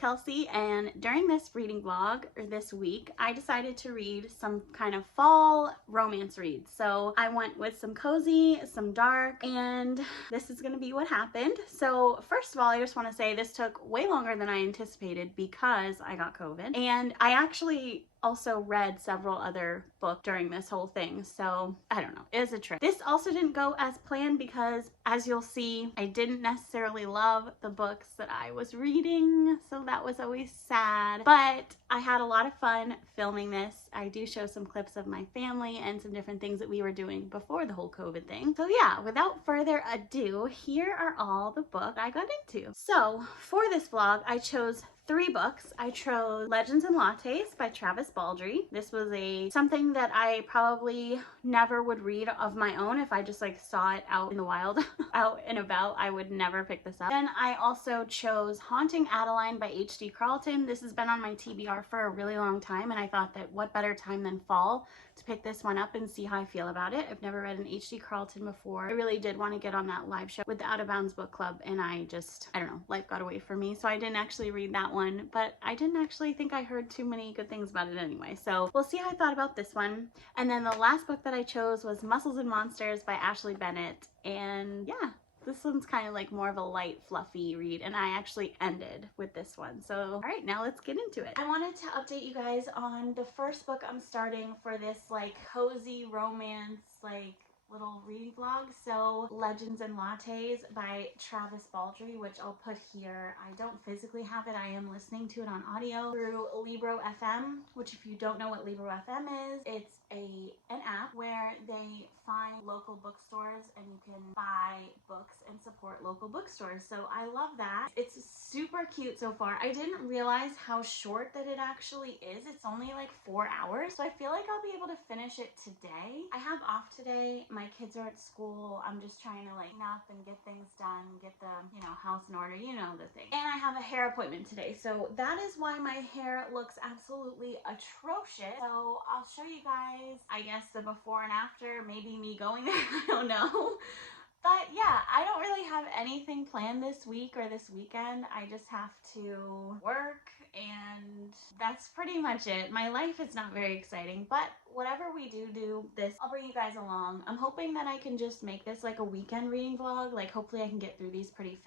Kelsey, and during this reading vlog, or this week, I decided to read some kind of fall romance reads. So I went with some cozy, some dark, and this is gonna be what happened. So first of all, I just want to say this took way longer than I anticipated because I got COVID, and I actually also read several other books during this whole thing, so I don't know, it was a trip. This also didn't go as planned because, as you'll see, I didn't necessarily love the books that I was reading, so that was always sad, but I had a lot of fun filming this. I do show some clips of my family and some different things that we were doing before the whole COVID thing. So yeah, without further ado, here are all the books I got into. So for this vlog, I chose 3 books. I chose Legends and Lattes by Travis Baldree. This was something that I probably never would read of my own if I just like saw it out in the wild, out and about. I would never pick this up. Then I also chose Haunting Adeline by H.D. Carlton. This has been on my TBR for a really long time, and I thought that what better time than fall to pick this one up and see how I feel about it. I've never read an H.D. Carlton before. I really did want to get on that live show with the Out of Bounds book club, and I don't know, life got away from me, so I didn't actually read that one, but I didn't actually think I heard too many good things about it anyway, so we'll see how I thought about this one. And then the last book that I chose was Muscles and Monsters by Ashley Bennett, and yeah, this one's kind of like more of a light, fluffy read, and I actually ended with this one. So, all right, now let's get into it. I wanted to update you guys on the first book I'm starting for this like cozy romance, like little reading vlog. So Legends and Lattes by Travis Baldree, which I'll put here. I don't physically have it. I am listening to it on audio through Libro FM, which if you don't know what Libro FM is, it's an app where they find local bookstores and you can buy books and support local bookstores. So I love that. It's super cute so far. I didn't realize how short that it actually is. It's only like 4 hours. So I feel like I'll be able to finish it today. I have off today. My kids are at school. I'm just trying to like nap and get things done, get the, house in order, the thing. And I have a hair appointment today. So that is why my hair looks absolutely atrocious. So I'll show you guys, I guess, the before and after, maybe me going there, I don't know. But yeah, I don't really have anything planned this week or this weekend. I just have to work, and that's pretty much it. My life is not very exciting, but whatever we do this, I'll bring you guys along. I'm hoping that I can just make this like a weekend reading vlog. Like hopefully I can get through these pretty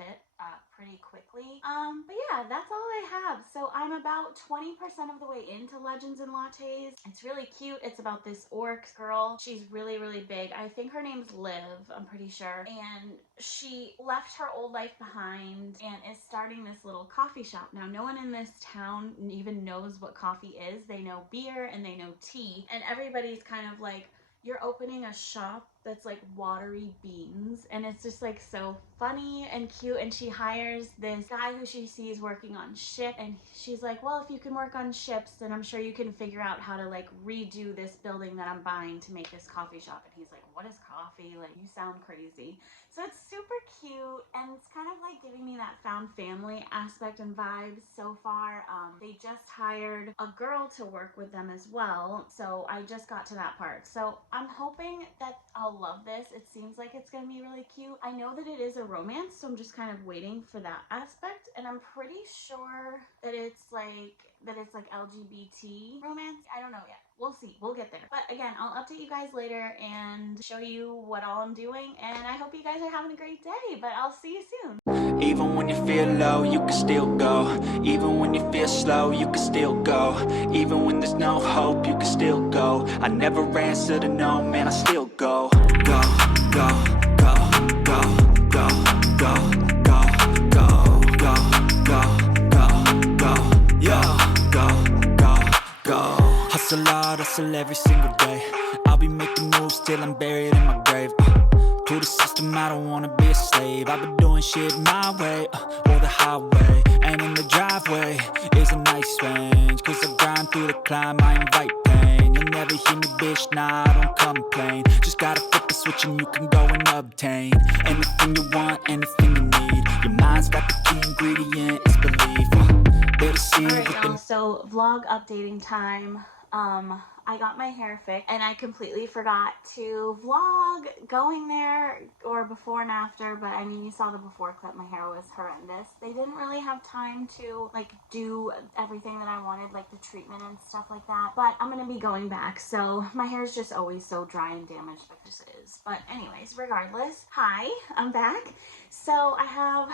quickly. But yeah, that's all I have. So I'm about 20% of the way into Legends and Lattes. It's really cute. It's about this orc girl. She's really, really big. I think her name's Liv, I'm pretty sure. And she left her old life behind and is starting this little coffee shop. Now, no one in this town even knows what coffee is. They know beer and they know tea. And everybody's kind of like, you're opening a shop that's like watery beans, and it's just like so funny and cute. And she hires this guy who she sees working on ship, and she's like, well, if you can work on ships, then I'm sure you can figure out how to like redo this building that I'm buying to make this coffee shop. And he's like, what is coffee? Like, you sound crazy. So it's super cute, and it's kind of like giving me that found family aspect and vibes so far. They just hired a girl to work with them as well, so I just got to that part. So I'm hoping that I'll love this. It seems like it's gonna be really cute. I know that it is a romance, so I'm just kind of waiting for that aspect, and I'm pretty sure that it's like LGBT romance. I don't know yet. We'll see. We'll get there. But again, I'll update you guys later and show you what all I'm doing, and I hope you guys are having a great day, but I'll see you soon. Even when you feel low, you can still go. Even when you feel slow, you can still go. Even when there's no hope, you can still go. I never answer to no, man, I still go. Go, go, go, go, go, go, go, go, go, go, go, go, go. Hustle hard, hustle every single day. I'll be making moves till I'm buried in my grave. To the system, I don't wanna be a slave. I've been doing shit my way, or the highway. And in the driveway is a nice range, cause I grind through the climb, I invite pain. You'll never hear me, bitch, nah, I don't complain. Just gotta flip the switch and you can go and obtain anything you want, anything you need. Your mind's got the key ingredient, it's belief. Alright y'all, so vlog updating time. I got my hair fixed and I completely forgot to vlog going there or before and after, but I mean, you saw the before clip, my hair was horrendous. They didn't really have time to like do everything that I wanted, like the treatment and stuff like that, but I'm gonna be going back, so my hair is just always so dry and damaged, like this is. But anyways, regardless, hi, I'm back. So I have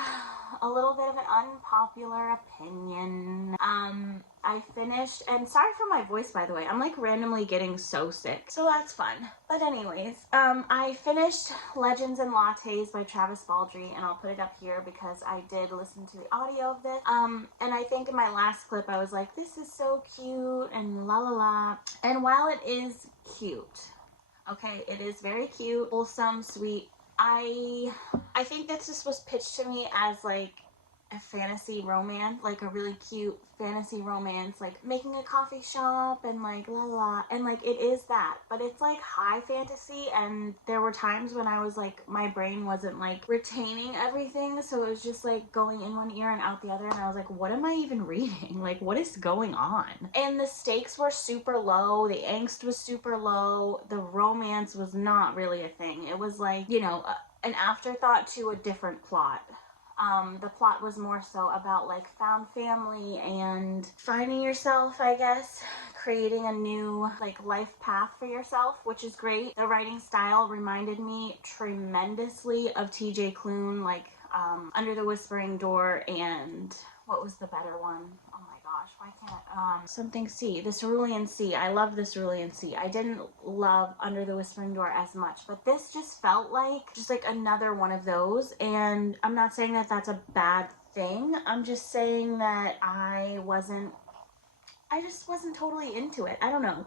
a little bit of an unpopular opinion. I finished, and sorry for my voice, by the way, I'm like randomly getting so sick, so that's fun. But anyways, I finished Legends and Lattes by Travis Baldree, and I'll put it up here because I did listen to the audio of this. And I think in my last clip I was like, this is so cute and la la la. And while it is cute, okay, it is very cute, wholesome, sweet, I think that this was pitched to me as like a fantasy romance, like a really cute fantasy romance, like making a coffee shop and like la la, and like it is that, but it's like high fantasy, and there were times when I was like, my brain wasn't like retaining everything, so it was just like going in one ear and out the other, and I was like, what am I even reading? Like, what is going on? And the stakes were super low, the angst was super low, the romance was not really a thing. It was like, you know, an afterthought to a different plot. The plot was more so about like found family and finding yourself, I guess, creating a new like life path for yourself, which is great. The writing style reminded me tremendously of TJ Klune, like Under the Whispering Door, and what was the better one? Oh my gosh, why can't something Sea, The Cerulean Sea. I love The Cerulean Sea. I didn't love Under the Whispering Door as much, but this just felt like just like another one of those. And I'm not saying that that's a bad thing. I'm just saying that I just wasn't totally into it. I don't know.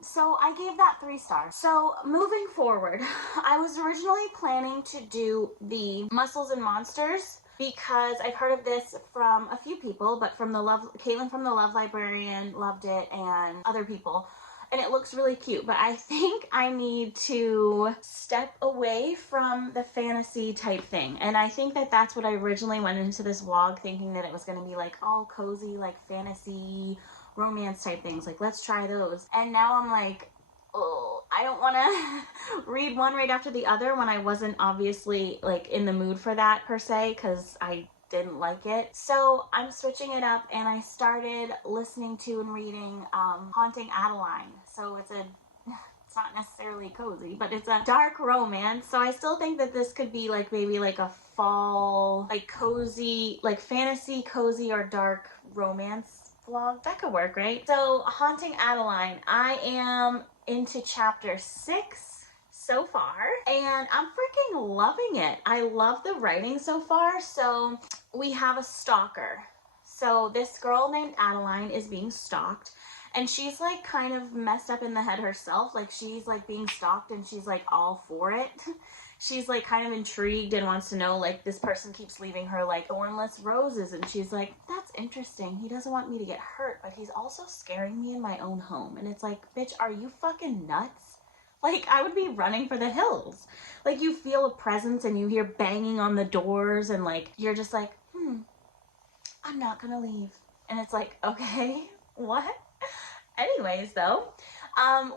So I gave that 3 stars. So moving forward, I was originally planning to do the Muscles and Monsters because I've heard of this from a few people, but from Caitlin from the Love Librarian loved it, and other people, and it looks really cute. But I think I need to step away from the fantasy type thing, and I think that that's what I originally went into this vlog thinking, that it was going to be like all cozy, like fantasy romance type things, like let's try those. And now I'm like, oh, I don't want to read one right after the other when I wasn't obviously like in the mood for that per se, because I didn't like it. So I'm switching it up, and I started listening to and reading Haunting Adeline. So it's not necessarily cozy, but it's a dark romance. So I still think that this could be like maybe like a fall, like cozy, like fantasy cozy or dark romance vlog. That could work, right? So Haunting Adeline, I am into chapter 6 so far, and I'm freaking loving it. I love the writing so far. So we have a stalker. So this girl named Adeline is being stalked, and she's like kind of messed up in the head herself. Like she's like being stalked and she's like all for it. She's like kind of intrigued and wants to know, like, this person keeps leaving her like thornless roses, and she's like, that's interesting. He doesn't want me to get hurt, but he's also scaring me in my own home. And it's like, bitch, are you fucking nuts? Like, I would be running for the hills. Like, you feel a presence and you hear banging on the doors, and like you're just like, I'm not gonna leave. And it's like, okay, what? Anyways, though,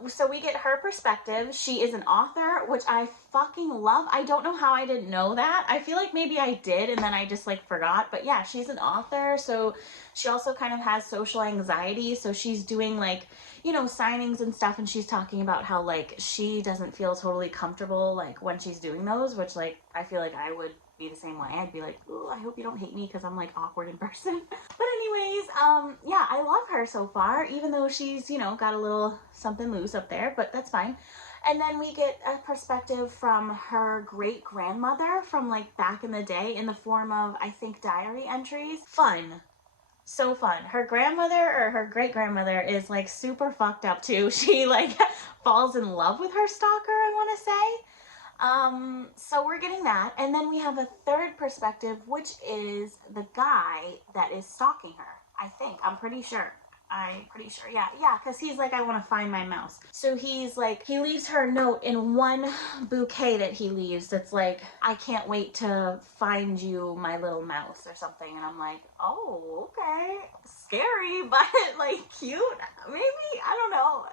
so we get her perspective. She is an author, which I fucking love. I don't know how I didn't know that. I feel like maybe I did and then I just like forgot. But yeah, she's an author. So she also kind of has social anxiety. So she's doing like, you know, signings and stuff. And she's talking about how like she doesn't feel totally comfortable like when she's doing those, which like I feel like I would be the same way. I'd be like, ooh, I hope you don't hate me because I'm like awkward in person. But anyways, yeah, I love her so far, even though she's, you know, got a little something loose up there, but that's fine. And then we get a perspective from her great grandmother from like back in the day in the form of, I think, diary entries. Fun. So fun. Her grandmother or her great grandmother is like super fucked up too. She like falls in love with her stalker, I want to say. So we're getting that. And then we have a third perspective, which is the guy that is stalking her. I think. I'm pretty sure. I'm pretty sure. Yeah, because he's like, I want to find my mouse. So he's like, he leaves her a note in one bouquet that he leaves that's like, I can't wait to find you, my little mouse, or something. And I'm like, oh, okay. Scary, but like cute, maybe? I don't know.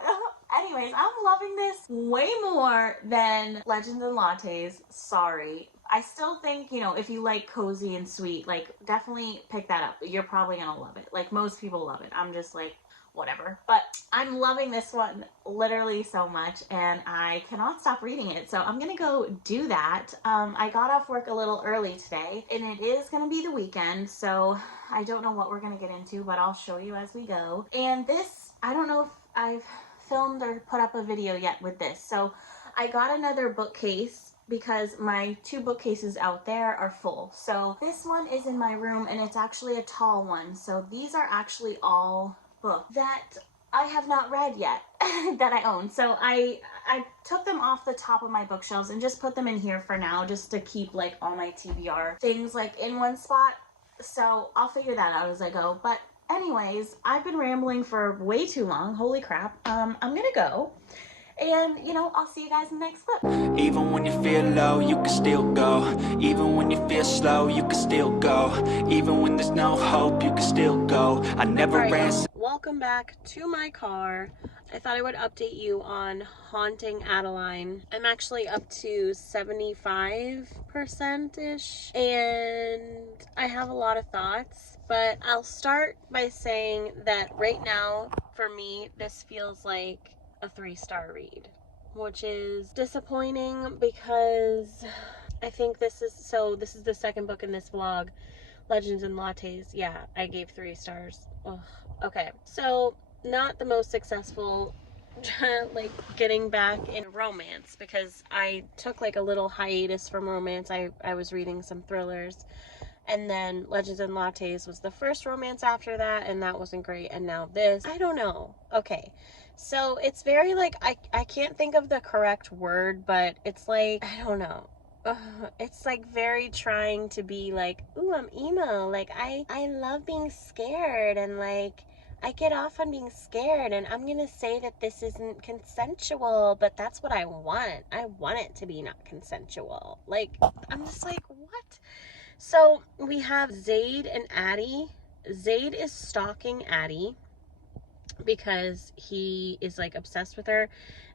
Anyways, I'm loving this way more than Legends and Lattes. Sorry. I still think, you know, if you like cozy and sweet, like definitely pick that up. You're probably gonna love it. Like most people love it. I'm just like, whatever. But I'm loving this one literally so much, and I cannot stop reading it. So I'm gonna go do that. I got off work a little early today, and it is gonna be the weekend, so I don't know what we're gonna get into, but I'll show you as we go. And this, I don't know if I've filmed or put up a video yet with this. So I got another bookcase because my 2 bookcases out there are full. So this one is in my room, and it's actually a tall one. So these are actually all books that I have not read yet that I own. So I took them off the top of my bookshelves and just put them in here for now, just to keep like all my TBR things like in one spot. So I'll figure that out as I go. But anyways, I've been rambling for way too long. Holy crap. I'm gonna go. And, you know, I'll see you guys in the next clip. Even when you feel low, you can still go. Even when you feel slow, you can still go. Even when there's no hope, you can still go. I never ran. Welcome back to my car. I thought I would update you on Haunting Adeline. I'm actually up to 75%-ish, and I have a lot of thoughts, but I'll start by saying that right now, for me, this feels like a 3-star read, which is disappointing because I think this is the second book in this vlog, Legends and Lattes. Yeah, I gave 3 stars. Ugh. Okay, so not the most successful like getting back in romance, because I took like a little hiatus from romance. I was reading some thrillers, and then Legends and Lattes was the first romance after that, and that wasn't great. And now this, I don't know. Okay, so it's very like, I can't think of the correct word, but it's like, I don't know. It's like very trying to be like, ooh, I'm emo. Like I love being scared, and like I get off on being scared, and I'm gonna say that this isn't consensual, but that's what I want. I want it to be not consensual. Like, I'm just like, what? So we have Zaid and Addie. Zaid is stalking Addie because he is like obsessed with her,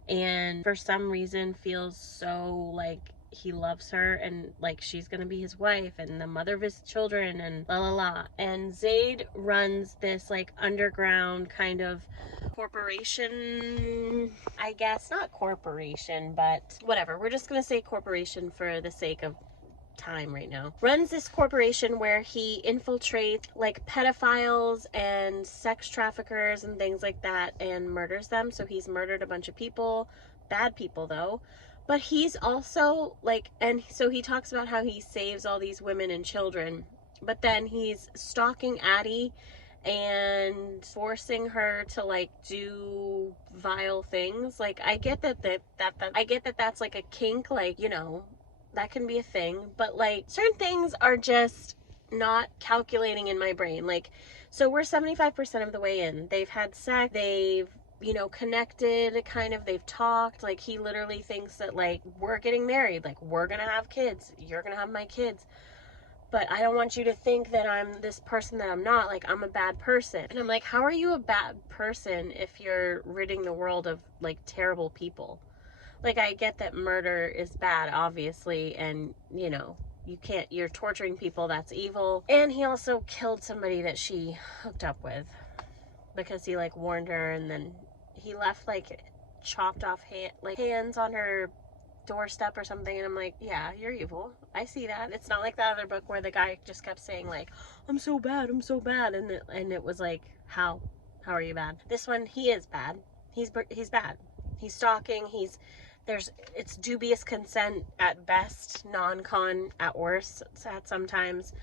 and for some reason feels so like he loves her, and like she's gonna be his wife and the mother of his children, and la la la. And Zaid runs this like underground kind of corporation, I guess. Not corporation, but whatever, we're just gonna say corporation for the sake of time right now. Runs this corporation where he infiltrates like pedophiles and sex traffickers and things like that, and murders them. So he's murdered a bunch of people, bad people though. But he's also like, and so he talks about how he saves all these women and children, but then he's stalking Addie and forcing her to like do vile things. Like I get that that's like a kink, like, you know, that can be a thing, but like certain things are just not calculating in my brain. Like, so we're 75% of the way in. They've had sex, they've, you know, connected, kind of, they've talked. Like he literally thinks that like we're getting married, like we're gonna have kids, you're gonna have my kids, but I don't want you to think that I'm this person that I'm not. Like, I'm a bad person. And I'm like, how are you a bad person if you're ridding the world of like terrible people? Like, I get that murder is bad, obviously, and, you know, you're torturing people, that's evil. And he also killed somebody that she hooked up with because he, like, warned her, and then he left, like, chopped off hands on her doorstep or something, and I'm like, yeah, you're evil. I see that. It's not like that other book where the guy just kept saying, like, I'm so bad, and it was like, how are you bad? This one, he is bad. He's bad. He's stalking, it's dubious consent at best, non-con at worst at sometimes.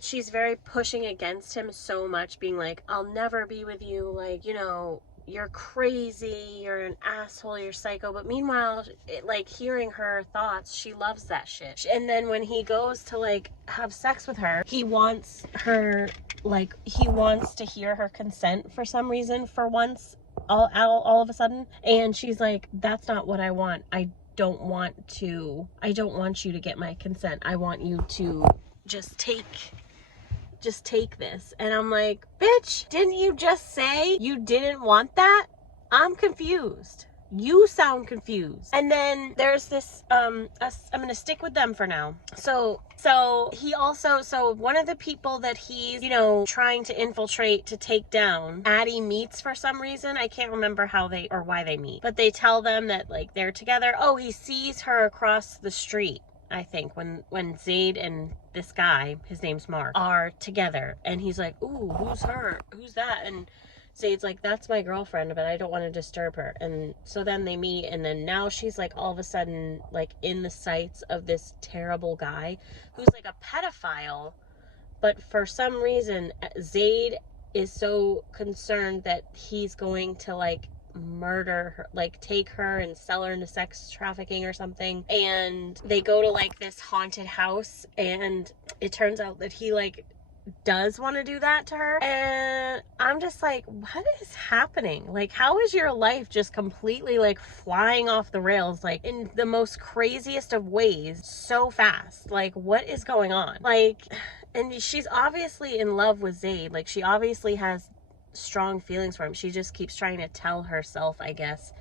She's very pushing against him so much, being like, I'll never be with you, like, you know, you're crazy, you're an asshole, you're psycho. But meanwhile, like, hearing her thoughts, she loves that shit. And then when he goes to like have sex with her, he wants her like he wants to hear her consent for some reason for once, all of a sudden. And she's like, that's not what I want. I don't want you to get my consent. I want you to just take this. And I'm like, bitch, didn't you just say you didn't want that? I'm confused. You sound confused. And then there's this, I'm gonna stick with them for now. So he also, one of the people that he's, trying to infiltrate to take down, Addie meets for some reason. I can't remember how they, or why they meet, but they tell them that like they're together. Oh, he sees her across the street, I think, when Zaid and this guy, his name's Mark, are together. And he's like, ooh, who's her? Who's that? And Zaid's like, that's my girlfriend, but I don't want to disturb her. And so then they meet, and then now she's like all of a sudden like in the sights of this terrible guy who's like a pedophile. But for some reason, Zaid is so concerned that he's going to like murder her, like take her and sell her into sex trafficking or something. And they go to like this haunted house, and it turns out that he like does want to do that to her. And I'm just like, what is happening? Like, how is your life just completely like flying off the rails, like in the most craziest of ways, so fast? Like, what is going on? Like, and she's obviously in love with Zaid. Like, she obviously has strong feelings for him. She just keeps trying to tell herself, I guess,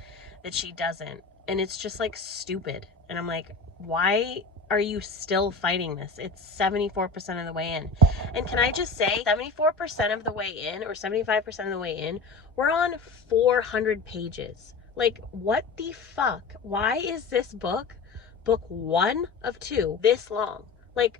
that she doesn't. And it's just like stupid. And I'm like, why are you still fighting this? It's 74% of the way in. And can I just say, 74% of the way in, or 75% of the way in, we're on 400 pages. Like, what the fuck? Why is this book 1 of 2, this long? Like,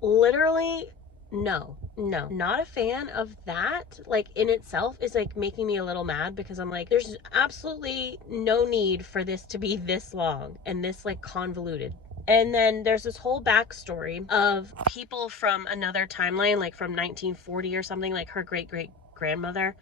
literally, no, not a fan of that. Like, in itself is like making me a little mad, because I'm like, there's absolutely no need for this to be this long and this like convoluted. And then there's this whole backstory of people from another timeline, like from 1940 or something, like her great grandmother.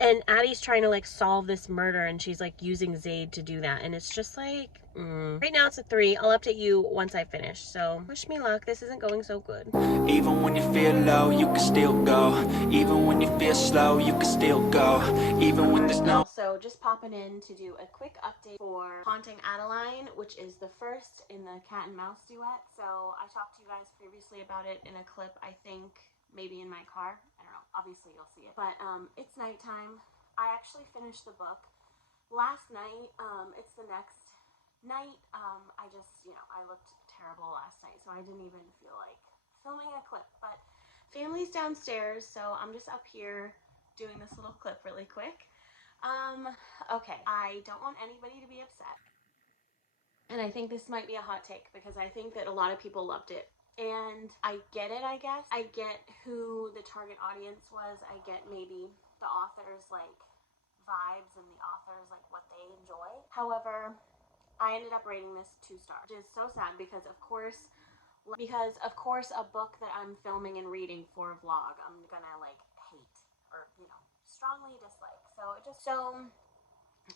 And Addie's trying to like solve this murder, and she's like using Zaid to do that. And it's just like, Right now it's a 3. I'll update you once I finish. So wish me luck. This isn't going so good. Even when you feel low, you can still go. Even when you feel slow, you can still go. Even when there's no... So just popping in to do a quick update for Haunting Adeline, which is the first in the cat and mouse duet. So I talked to you guys previously about it in a clip, I think maybe in my car. I don't know. Obviously you'll see it. But it's nighttime. I actually finished the book last night. It's the next night. I just, I looked terrible last night, so I didn't even feel like filming a clip. But family's downstairs, so I'm just up here doing this little clip really quick. Okay, I don't want anybody to be upset. And I think this might be a hot take, because I think that a lot of people loved it. And I get it, I guess. I get who the target audience was. I get maybe the author's, like, vibes and the author's, like, what they enjoy. However, I ended up rating this 2 stars, which is so sad, because of course a book that I'm filming and reading for a vlog, I'm gonna like hate or strongly dislike. So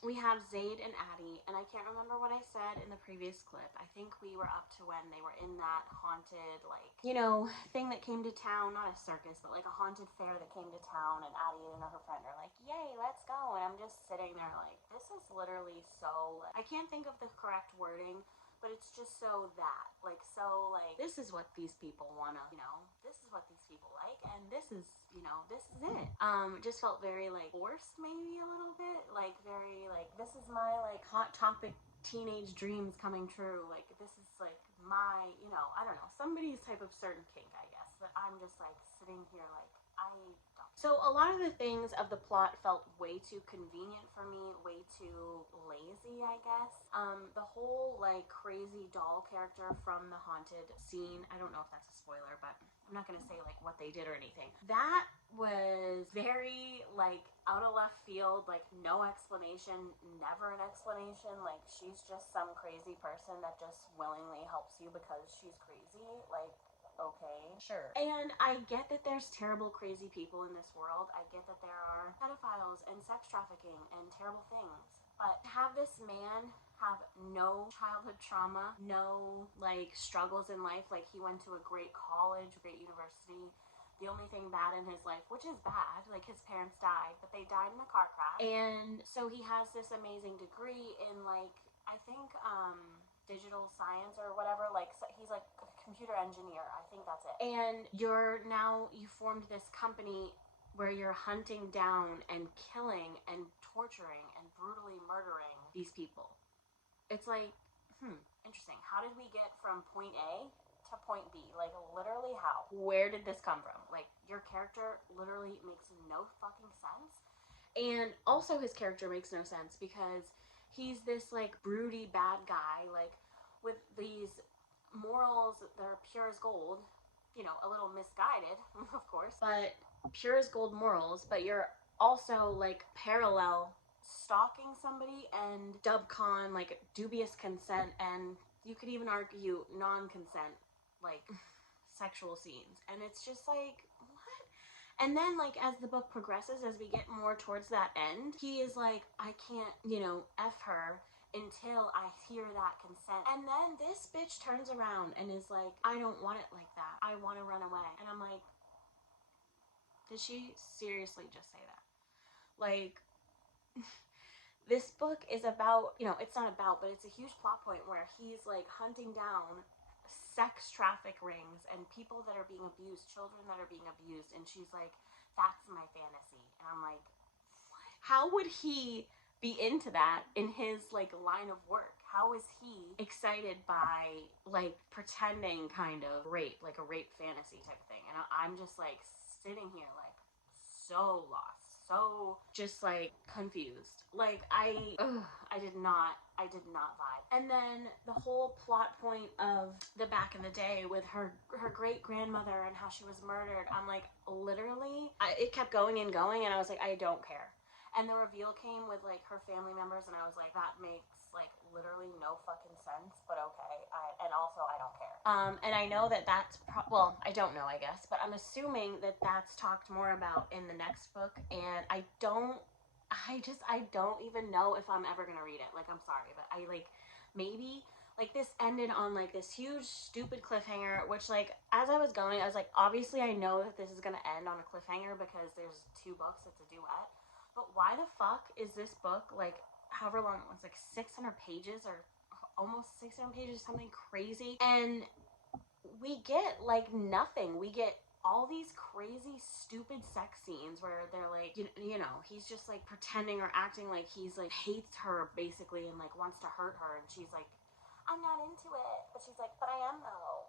we have Zaid and Addie, and I can't remember what I said in the previous clip. I think we were up to when they were in that haunted, like, thing that came to town, not a circus, but like a haunted fair that came to town, and Addie and her friend are like, yay, let's go. And I'm just sitting there like, this is literally so, I can't think of the correct wording, but it's just so that, like, this is what these people wanna, this is what these people like, and this is, this is it. It just felt very, like, forced, maybe a little bit, like, very, like, this is my, like, hot topic teenage dreams coming true, like, this is, like, my, I don't know, somebody's type of certain kink, I guess, but I'm just, like, sitting here, like, I don't. So a lot of the things of the plot felt way too convenient for me, way too lazy, I guess. The whole, like, crazy doll character from the haunted scene, I don't know if that's a spoiler, but I'm not gonna say, like, what they did or anything. That was very, like, out of left field, like, no explanation, never an explanation, like, she's just some crazy person that just willingly helps you because she's crazy, like, okay, sure. And I get that there's terrible, crazy people in this world. I get that there are pedophiles and sex trafficking and terrible things. But have this man have no childhood trauma, no, like, struggles in life, like, he went to a great college, great university, the only thing bad in his life, which is bad, like his parents died, but they died in a car crash. And so he has this amazing degree in like, I think, digital science or whatever, like so he's like a computer engineer, I think that's it. And you formed this company where you're hunting down and killing and torturing and brutally murdering these people. It's like, interesting. How did we get from point A to point B? Like, literally how? Where did this come from? Like, your character literally makes no fucking sense. And also his character makes no sense because he's this, like, broody bad guy, like, with these morals that are pure as gold. You know, a little misguided, of course, but pure as gold morals, but you're also, like, parallel stalking somebody and dubcon, like, dubious consent, and you could even argue non-consent, like, sexual scenes. And it's just like, what? And then, like, as the book progresses, as we get more towards that end, he is like, I can't, you know, F her until I hear that consent. And then this bitch turns around and is like, I don't want it like that. I want to run away. And I'm like, did she seriously just say that? Like, this book is about, you know, it's not about, but it's a huge plot point where he's like hunting down sex traffic rings and people that are being abused, children that are being abused, and she's like, that's my fantasy. And I'm like, what? How would he be into that in his like line of work? How is he excited by like pretending kind of rape, like a rape fantasy type of thing? And I'm just like sitting here like so lost, so just like confused. Like I did not vibe. And then the whole plot point of the back in the day with her great grandmother and how she was murdered, I'm like, literally, it kept going and going, and I was like, I don't care. And the reveal came with like her family members, and I was like, that makes like literally no fucking sense, but okay. And also I don't care. And I know that that's well, I don't know, I guess, but I'm assuming that that's talked more about in the next book, and I don't even know if I'm ever gonna read it. Like, I'm sorry, but I like, maybe, like, this ended on like this huge stupid cliffhanger, which like as I was going, I was like, obviously I know that this is gonna end on a cliffhanger because there's 2 books, it's a duet. But why the fuck is this book, like, however long it was, like 600 pages or almost 600 pages, something crazy, and we get like nothing. We get all these crazy stupid sex scenes where they're like, you know, he's just like pretending or acting like he's like hates her basically and like wants to hurt her, and she's like, I'm not into it, but she's like, but I am though.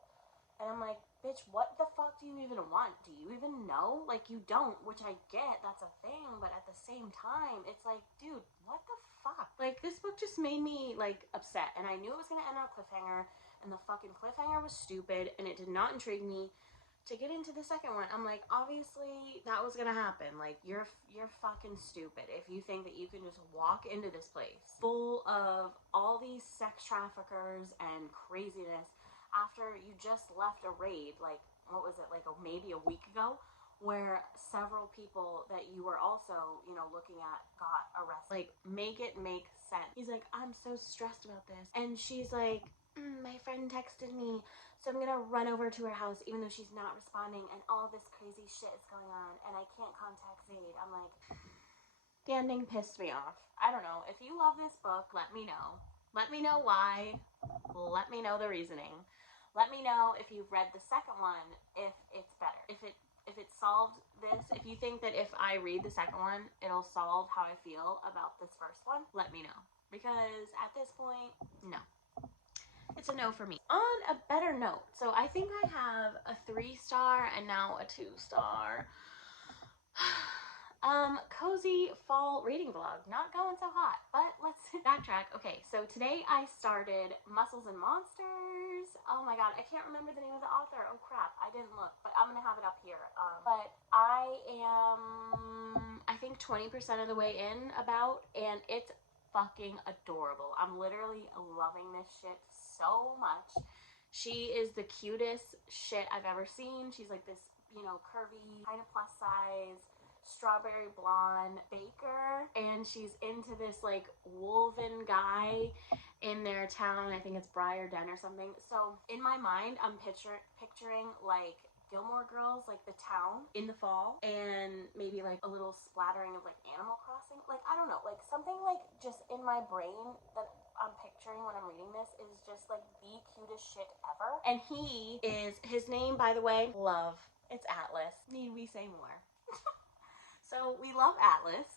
And I'm like, bitch, what the fuck do you even want? Do you even know? Like, you don't, which I get, that's a thing, but at the same time, it's like, dude, what the fuck? Like, this book just made me, like, upset, and I knew it was gonna end on a cliffhanger, and the fucking cliffhanger was stupid, and it did not intrigue me to get into the second one. I'm like, obviously, that was gonna happen. Like, you're fucking stupid if you think that you can just walk into this place full of all these sex traffickers and craziness after you just left a raid, like, what was it, like maybe a week ago, where several people that you were also, you know, looking at got arrested. Like, make it make sense. He's like, I'm so stressed about this. And she's like, my friend texted me, so I'm gonna run over to her house even though she's not responding, and all this crazy shit is going on, and I can't contact Zaid. I'm like, the ending pissed me off. I don't know. If you love this book, let me know. Let me know why. Let me know the reasoning. Let me know if you've read the second one, if it's better. If it solved this, if you think that if I read the second one, it'll solve how I feel about this first one, let me know. Because at this point, no. It's a no for me. On a better note, so I think I have a 3-star and now a 2-star. Cozy fall reading vlog. Not going so hot, but let's backtrack. Okay, so today I started Muscles and Monsters. Oh my god, I can't remember the name of the author. Oh crap, I didn't look, but I'm gonna have it up here. But I am, I think 20% of the way in about, and it's fucking adorable. I'm literally loving this shit so much. She is the cutest shit I've ever seen. She's like this, you know, curvy, kind of plus size, strawberry blonde baker, and she's into this like wolven guy in their town. I think it's Briarden or something. So in my mind, I'm picturing like Gilmore Girls, like the town in the fall, and maybe like a little splattering of like Animal Crossing. Like, I don't know, like something like just in my brain that I'm picturing when I'm reading this is just like the cutest shit ever. And his name, by the way, love. It's Atlas. Need we say more? So we love Atlas.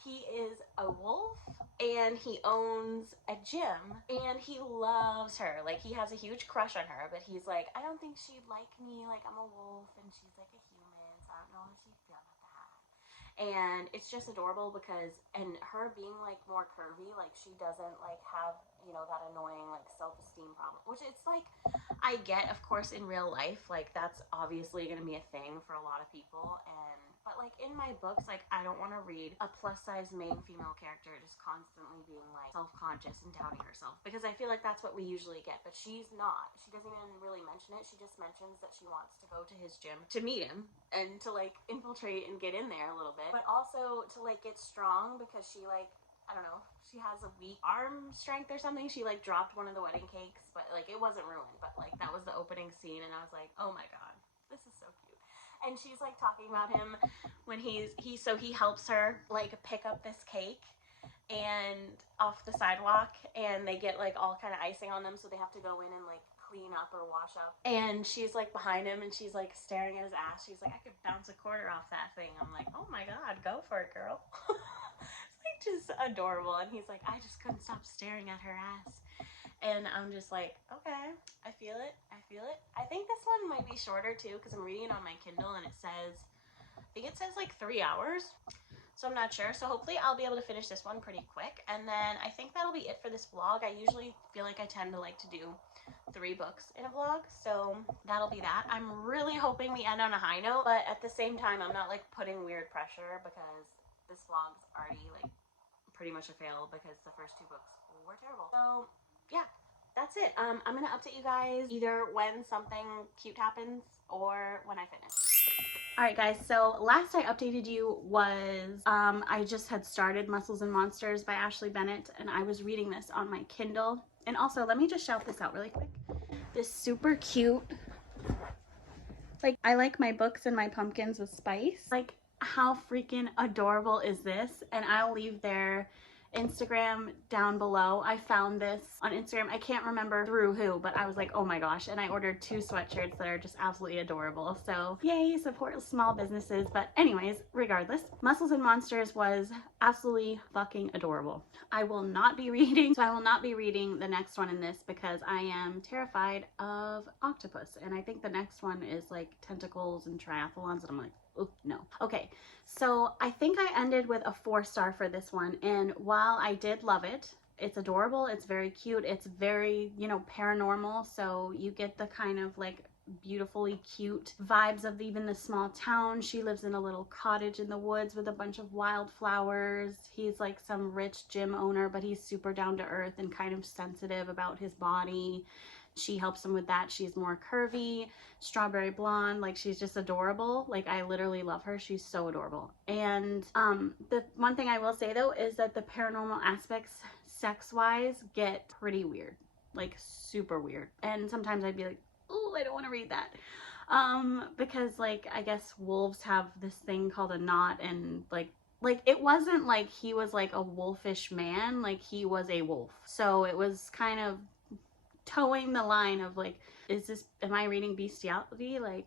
He is a wolf and he owns a gym and he loves her. Like, he has a huge crush on her, but he's like, I don't think she'd like me. Like, I'm a wolf and she's like a human, so I don't know how she'd feel about that. And it's just adorable because, and her being like more curvy, like she doesn't like have, you know, that annoying like self-esteem problem, which it's like, I get, of course, in real life, like that's obviously going to be a thing for a lot of people. And but like in my books, like I don't want to read a plus size main female character just constantly being like self-conscious and doubting herself, because I feel like that's what we usually get. But she's not. She doesn't even really mention it. She just mentions that she wants to go to his gym to meet him and to like infiltrate and get in there a little bit, but also to like get strong, because she like, I don't know, she has a weak arm strength or something. She like dropped one of the wedding cakes, but like it wasn't ruined, but like that was the opening scene and I was like, oh my god, this is so cute. And she's like talking about him when he helps her like pick up this cake and off the sidewalk, and they get like all kind of icing on them, so they have to go in and like clean up or wash up. And she's like behind him and she's like staring at his ass. She's like, I could bounce a quarter off that thing. I'm like, oh my god, go for it, girl. It's like just adorable. And he's like, I just couldn't stop staring at her ass. And I'm just like, okay, I feel it. I feel it. I think this one might be shorter too, because I'm reading it on my Kindle and it says, I think it says like 3 hours. So I'm not sure. So hopefully I'll be able to finish this one pretty quick. And then I think that'll be it for this vlog. I usually feel like I tend to like to do 3 books in a vlog. So that'll be that. I'm really hoping we end on a high note, but at the same time, I'm not like putting weird pressure because this vlog's already like pretty much a fail because the first 2 books were terrible. So yeah, that's it. I'm gonna update you guys either when something cute happens or when I finish. Alright guys, so last I updated you was I just had started Muscles and Monsters by Ashley Bennett, and I was reading this on my Kindle. And also, let me just shout this out really quick. This super cute, like, I like my books and my pumpkins with spice. Like, how freaking adorable is this? And I'll leave their Instagram down below. I found this on Instagram. I can't remember through who, but I was like, oh my gosh. And I ordered 2 sweatshirts that are just absolutely adorable. So yay, support small businesses. But anyways, regardless, Muscles and Monsters was absolutely fucking adorable. I will not be reading the next one in this because I am terrified of octopus. And I think the next one is like tentacles and triathlons. And I'm like, oh no. Okay, so I think I ended with a 4-star for this one, and while I did love it, it's adorable, it's very cute, it's very, you know, paranormal, so you get the kind of like beautifully cute vibes of even the small town. She lives in a little cottage in the woods with a bunch of wildflowers. He's like some rich gym owner, but he's super down to earth and kind of sensitive about his body. She helps him with that. She's more curvy, strawberry blonde, like she's just adorable. Like, I literally love her. She's so adorable. And the one thing I will say though is that the paranormal aspects sex-wise get pretty weird, like super weird. And sometimes I'd be like, oh, I don't want to read that. Because like, I guess wolves have this thing called a knot, and like it wasn't like he was like a wolfish man, like he was a wolf. So it was kind of towing the line of like, am I reading bestiality? Like,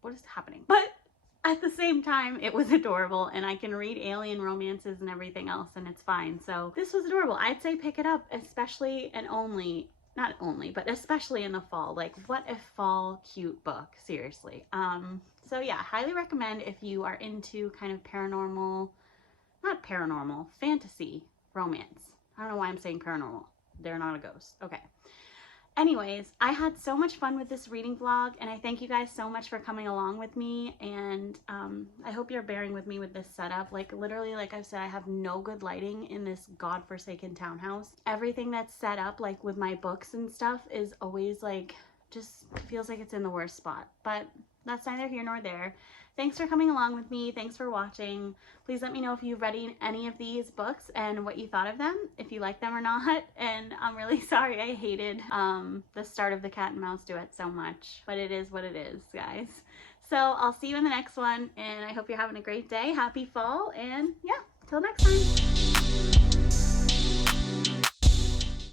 what is happening? But at the same time, it was adorable, and I can read alien romances and everything else, and it's fine. So this was adorable. I'd say pick it up, especially and only, not only, but especially in the fall. Like, what a fall cute book, seriously. So yeah, highly recommend if you are into kind of fantasy romance. I don't know why I'm saying paranormal. They're not a ghost. Okay. Anyways, I had so much fun with this reading vlog, and I thank you guys so much for coming along with me, and I hope you're bearing with me with this setup. Like, literally, like I've said, I have no good lighting in this godforsaken townhouse. Everything that's set up, like with my books and stuff, is always like, just feels like it's in the worst spot. But that's neither here nor there. Thanks for coming along with me. Thanks for watching. Please let me know if you've read any of these books and what you thought of them, if you like them or not. And I'm really sorry I hated the start of the cat and mouse duet so much, but it is what it is, guys. So I'll see you in the next one, and I hope you're having a great day. Happy fall, and yeah, till next time.